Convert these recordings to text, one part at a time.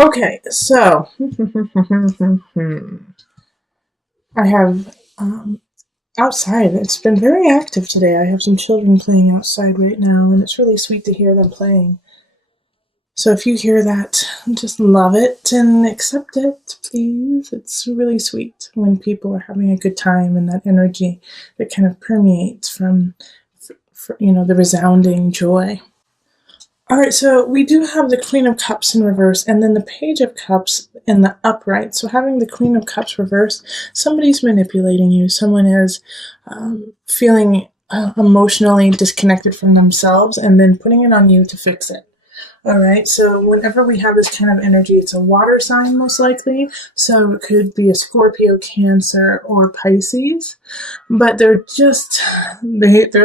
Okay, so I have outside. It's been very active today. I have some children playing outside right now, and it's really sweet to hear them playing. So if you hear that, just love it and accept it, please. It's really sweet when people are having a good time and that energy that kind of permeates from, the resounding joy. All right, so we do have the Queen of Cups in reverse and then the Page of Cups in the upright. So having the Queen of Cups reverse, somebody's manipulating you. Someone is feeling emotionally disconnected from themselves and then putting it on you to fix it. All right, so whenever we have this kind of energy, it's a water sign most likely. So it could be a Scorpio, Cancer, or Pisces, but they're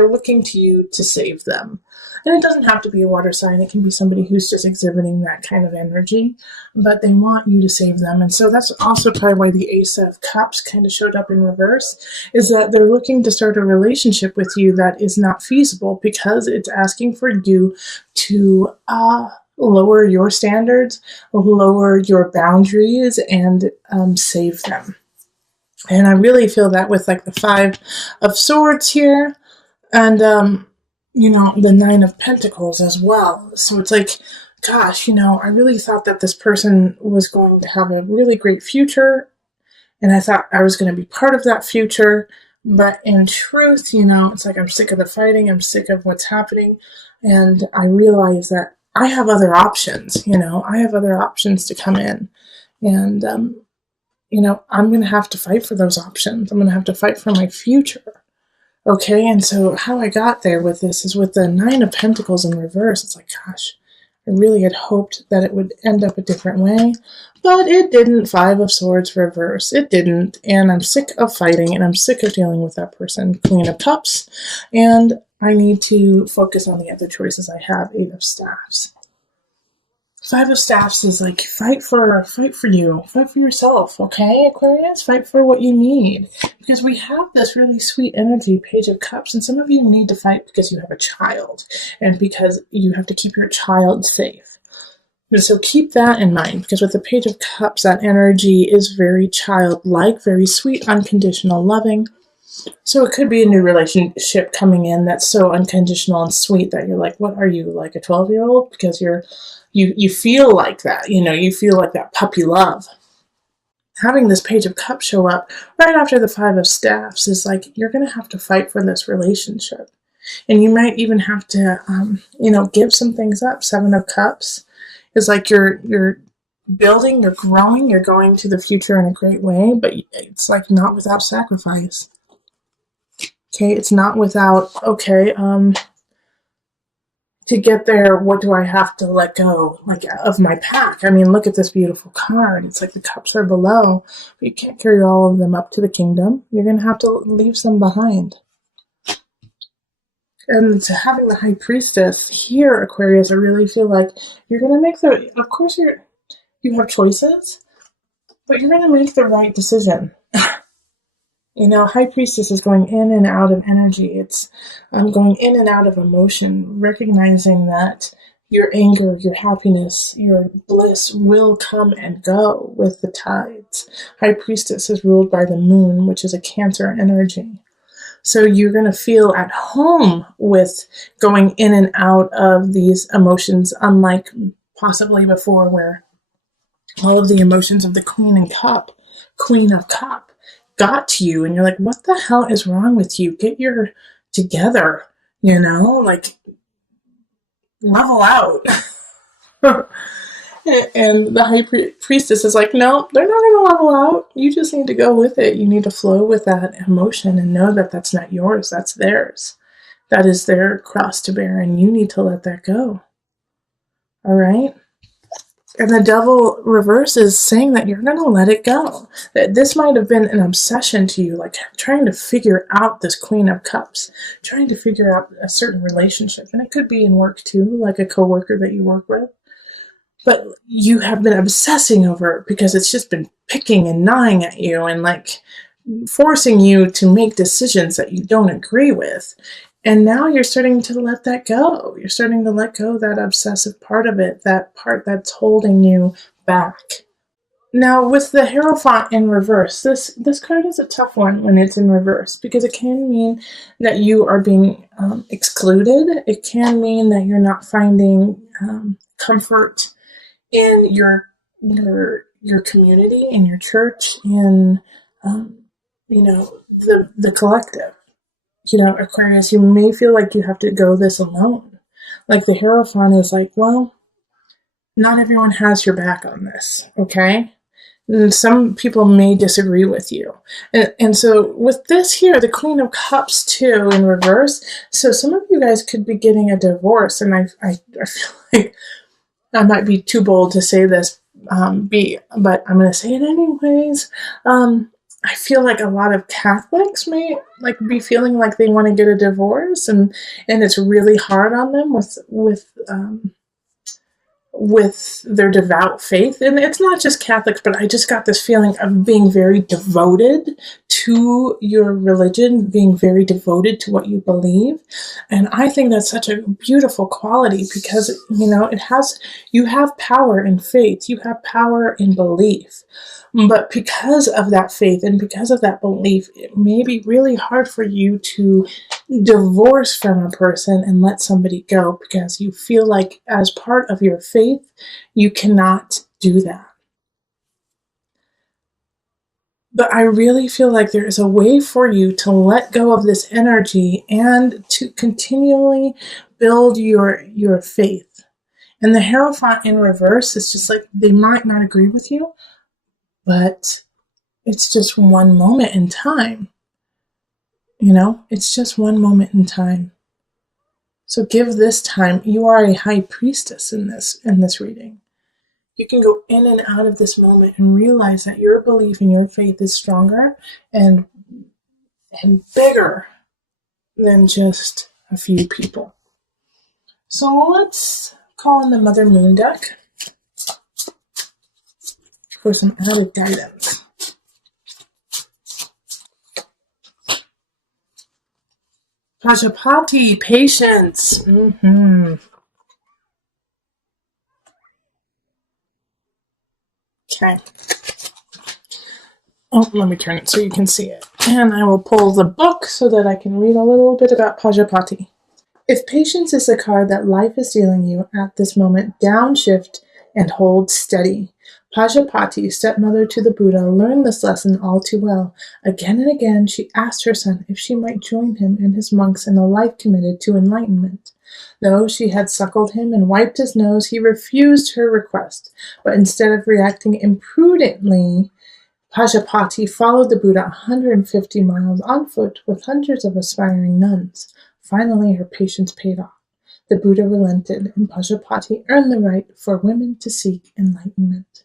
looking to you to save them. And it doesn't have to be a water sign. It can be somebody who's just exhibiting that kind of energy, but they want you to save them. And so that's also probably why the Ace of Cups kind of showed up in reverse, is that they're looking to start a relationship with you that is not feasible because it's asking for you to lower your standards, lower your boundaries, and save them. And I really feel that with like the Five of Swords here, and the Nine of Pentacles as well. So it's like, gosh, I really thought that this person was going to have a really great future, and I thought I was going to be part of that future. But in truth, it's like I'm sick of the fighting, I'm sick of what's happening, and I realize that I have other options. I have other options to come in, and I'm going to have to fight for those options. I'm going to have to fight for my future. Okay, and so how I got there with this is with the Nine of Pentacles in reverse. It's like, gosh, I really had hoped that it would end up a different way, but it didn't. Five of Swords reverse. It didn't, and I'm sick of fighting, and I'm sick of dealing with that person. Queen of Cups, and I need to focus on the other choices I have. Eight of Staffs. Five of Staffs is like, fight for you, fight for yourself, okay, Aquarius? Fight for what you need. Because we have this really sweet energy, Page of Cups, and some of you need to fight because you have a child, and because you have to keep your child safe. So keep that in mind, because with the Page of Cups, that energy is very childlike, very sweet, unconditional, loving. So it could be a new relationship coming in that's so unconditional and sweet that you're like, what are you, like a 12-year-old? Because you feel like that, you feel like that puppy love. Having this Page of Cups show up right after the Five of Staffs is like, you're going to have to fight for this relationship. And you might even have to, give some things up. Seven of Cups is like you're building, you're growing, you're going to the future in a great way, but it's like not without sacrifice. Okay, it's not without, to get there, what do I have to let go, like, of my pack? I mean, look at this beautiful card. It's like the cups are below, but you can't carry all of them up to the kingdom. You're going to have to leave some behind. And to having the High Priestess here, Aquarius, I really feel like you're going to make of course you have choices, but you're going to make the right decision. High Priestess is going in and out of energy. It's going in and out of emotion, recognizing that your anger, your happiness, your bliss will come and go with the tides. High Priestess is ruled by the moon, which is a Cancer energy. So you're going to feel at home with going in and out of these emotions, unlike possibly before, where all of the emotions of the Queen of Cup, got to you, and you're like, what the hell is wrong with you? Get your together, like, level out. And the High Priestess is like, no, they're not going to level out. You just need to go with it. You need to flow with that emotion and know that that's not yours, that's theirs. That is their cross to bear, and you need to let that go. All right? And the Devil reverse is saying that you're going to let it go. That this might have been an obsession to you, like trying to figure out this Queen of Cups, trying to figure out a certain relationship. And it could be in work too, like a coworker that you work with. But you have been obsessing over it because it's just been picking and gnawing at you and like forcing you to make decisions that you don't agree with. And now you're starting to let that go. You're starting to let go of that obsessive part of it, that part that's holding you back. Now, with the Hierophant in reverse, this card is a tough one when it's in reverse because it can mean that you are being excluded. It can mean that you're not finding comfort in your community, in your church, in the collective. Aquarius, you may feel like you have to go this alone. Like the Hierophant is like, well, not everyone has your back on this, okay? And some people may disagree with you. And so with this here, the Queen of Cups too in reverse, so some of you guys could be getting a divorce, and I feel like I might be too bold to say this, but I'm going to say it anyways. I feel like a lot of Catholics may be feeling like they want to get a divorce, and it's really hard on them with their devout faith. And it's not just Catholics, but I just got this feeling of being very devoted to your religion, being very devoted to what you believe. And I think that's such a beautiful quality because, you have power in faith, you have power in belief. But because of that faith and because of that belief, it may be really hard for you to divorce from a person and let somebody go because you feel like as part of your faith, you cannot do that. But I really feel like there is a way for you to let go of this energy and to continually build your faith. And the Hierophant in reverse is just like, they might not agree with you, but it's just one moment in time. It's just one moment in time. So give this time. You are a high priestess in this reading. You can go in and out of this moment and realize that your belief in your faith is stronger and bigger than just a few people. So let's call in the Mother Moon deck for some added guidance. Pajapati, patience. Okay. Oh, let me turn it so you can see it. And I will pull the book so that I can read a little bit about Pajapati. If patience is the card that life is dealing you at this moment, downshift and hold steady. Pajapati, stepmother to the Buddha, learned this lesson all too well. Again and again, she asked her son if she might join him and his monks in a life committed to enlightenment. Though she had suckled him and wiped his nose, he refused her request. But instead of reacting imprudently, Pajapati followed the Buddha 150 miles on foot with hundreds of aspiring nuns. Finally, her patience paid off. The Buddha relented, and Pajapati earned the right for women to seek enlightenment.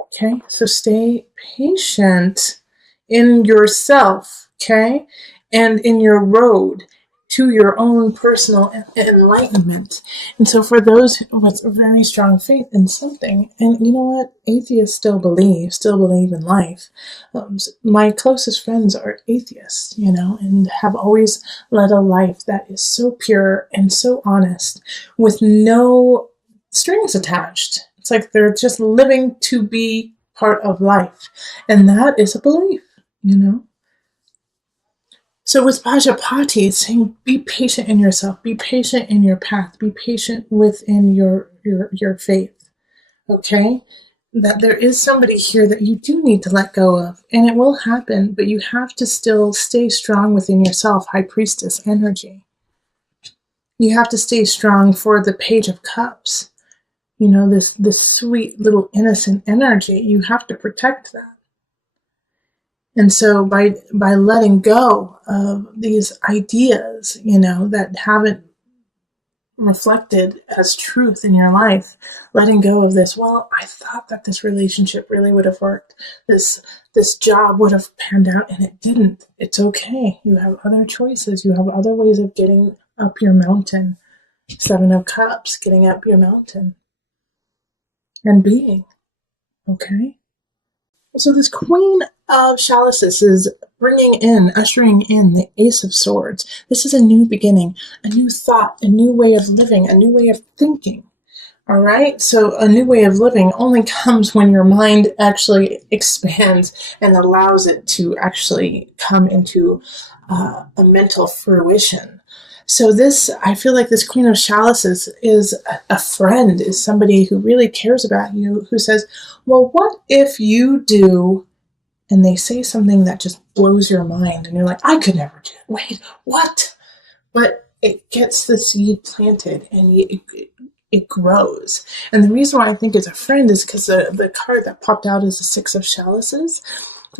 Okay, so stay patient in yourself, okay, and in your road to your own personal enlightenment. And so for those with a very strong faith in something, and you know what, atheists still believe in life. My closest friends are atheists, and have always led a life that is so pure and so honest with no strings attached. It's like they're just living to be part of life. And that is a belief, So with Pajapati, it's saying be patient in yourself, be patient in your path, be patient within your faith, okay? That there is somebody here that you do need to let go of, and it will happen, but you have to still stay strong within yourself, High Priestess energy. You have to stay strong for the Page of Cups. This sweet little innocent energy, you have to protect that. And so by letting go of these ideas, that haven't reflected as truth in your life, letting go of this, well, I thought that this relationship really would have worked. This job would have panned out, and it didn't. It's okay. You have other choices. You have other ways of getting up your mountain. Seven of Cups, getting up your mountain. And being. Okay? So this Queen of Chalices is ushering in the Ace of Swords. This is a new beginning, a new thought, a new way of living, a new way of thinking. All right. So a new way of living only comes when your mind actually expands and allows it to actually come into a mental fruition. So this, I feel like this Queen of Chalices is a friend, is somebody who really cares about you, who says, well, what if you do, and they say something that just blows your mind, and you're like, I could never do it. Wait, what? But it gets the seed planted, and it grows. And the reason why I think it's a friend is because the card that popped out is the Six of Chalices.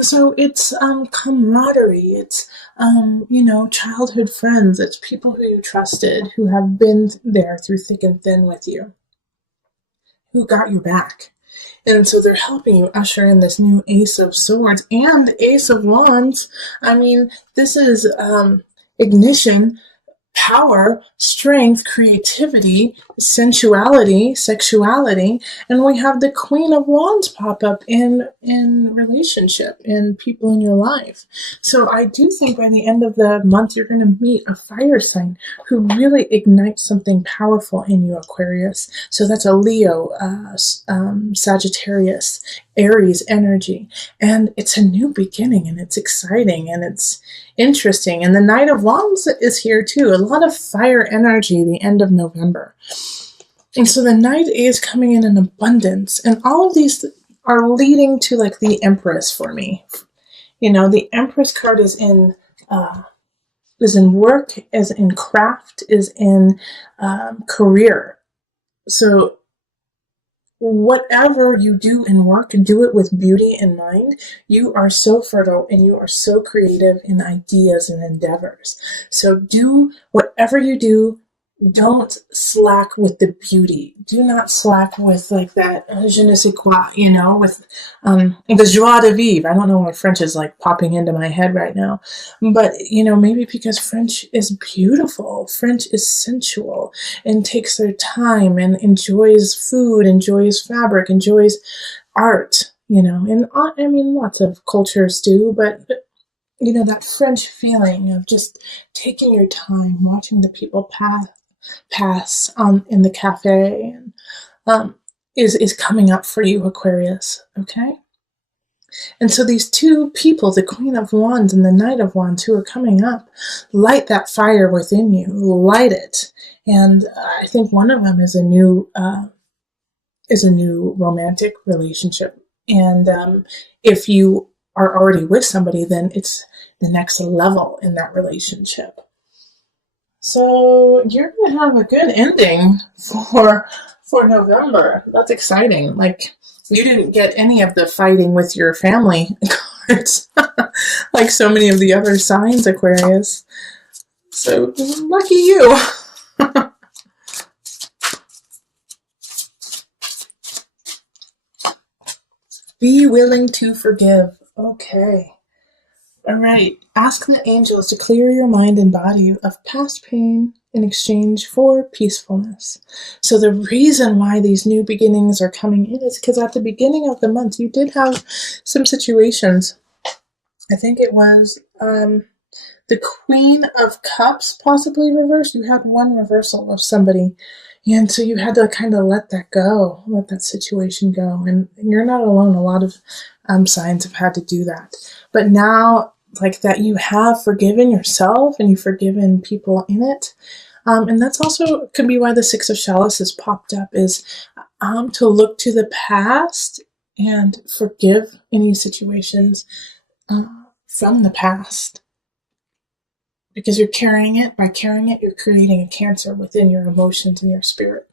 So it's camaraderie. It's childhood friends. It's people who you trusted, who have been there through thick and thin with you, who got you back. And so they're helping you usher in this new Ace of Swords and Ace of Wands. I mean, this is ignition, power, strength, creativity, sensuality, sexuality, and we have the Queen of Wands pop up in relationship, in people in your life. So I do think by the end of the month you're going to meet a fire sign who really ignites something powerful in you, Aquarius. So that's a Leo, Sagittarius, Aries energy, and it's a new beginning, and it's exciting, and it's interesting. And the Knight of Wands is here too. A lot of fire energy the end of November. And so the Knight is coming in abundance. And all of these are leading to like the Empress for me. You know, the Empress card is in work, is in craft, is in career. So whatever you do in work, do it with beauty in mind. You are so fertile and you are so creative in ideas and endeavors. So do whatever you do. Don't slack with the beauty. Do not slack with like that je ne sais quoi, with the joie de vivre. I don't know why French is like popping into my head right now. But, maybe because French is beautiful. French is sensual and takes their time and enjoys food, enjoys fabric, enjoys art, and I mean, lots of cultures do, but that French feeling of just taking your time, watching the people pass in the cafe, and is coming up for you, Aquarius. Okay. And so these two people, the Queen of Wands and the Knight of Wands, who are coming up, light that fire within you, light it. And I think one of them is a new romantic relationship. And if you are already with somebody, then it's the next level in that relationship. So you're going to have a good ending for November. That's exciting. Like, you didn't get any of the fighting with your family cards like so many of the other signs, Aquarius. So lucky you. Be willing to forgive. Okay. All right. Ask the angels to clear your mind and body of past pain in exchange for peacefulness. So the reason why these new beginnings are coming in is because at the beginning of the month, you did have some situations. I think it was the Queen of Cups possibly reversed. You had one reversal of somebody. And so you had to kind of let that go, let that situation go. And you're not alone. A lot of signs have had to do that. But now, like that, you have forgiven yourself and you've forgiven people in it. And that's also could be why the Six of Chalices popped up, is to look to the past and forgive any situations from the past. Because you're carrying it. By carrying it, you're creating a cancer within your emotions and your spirit.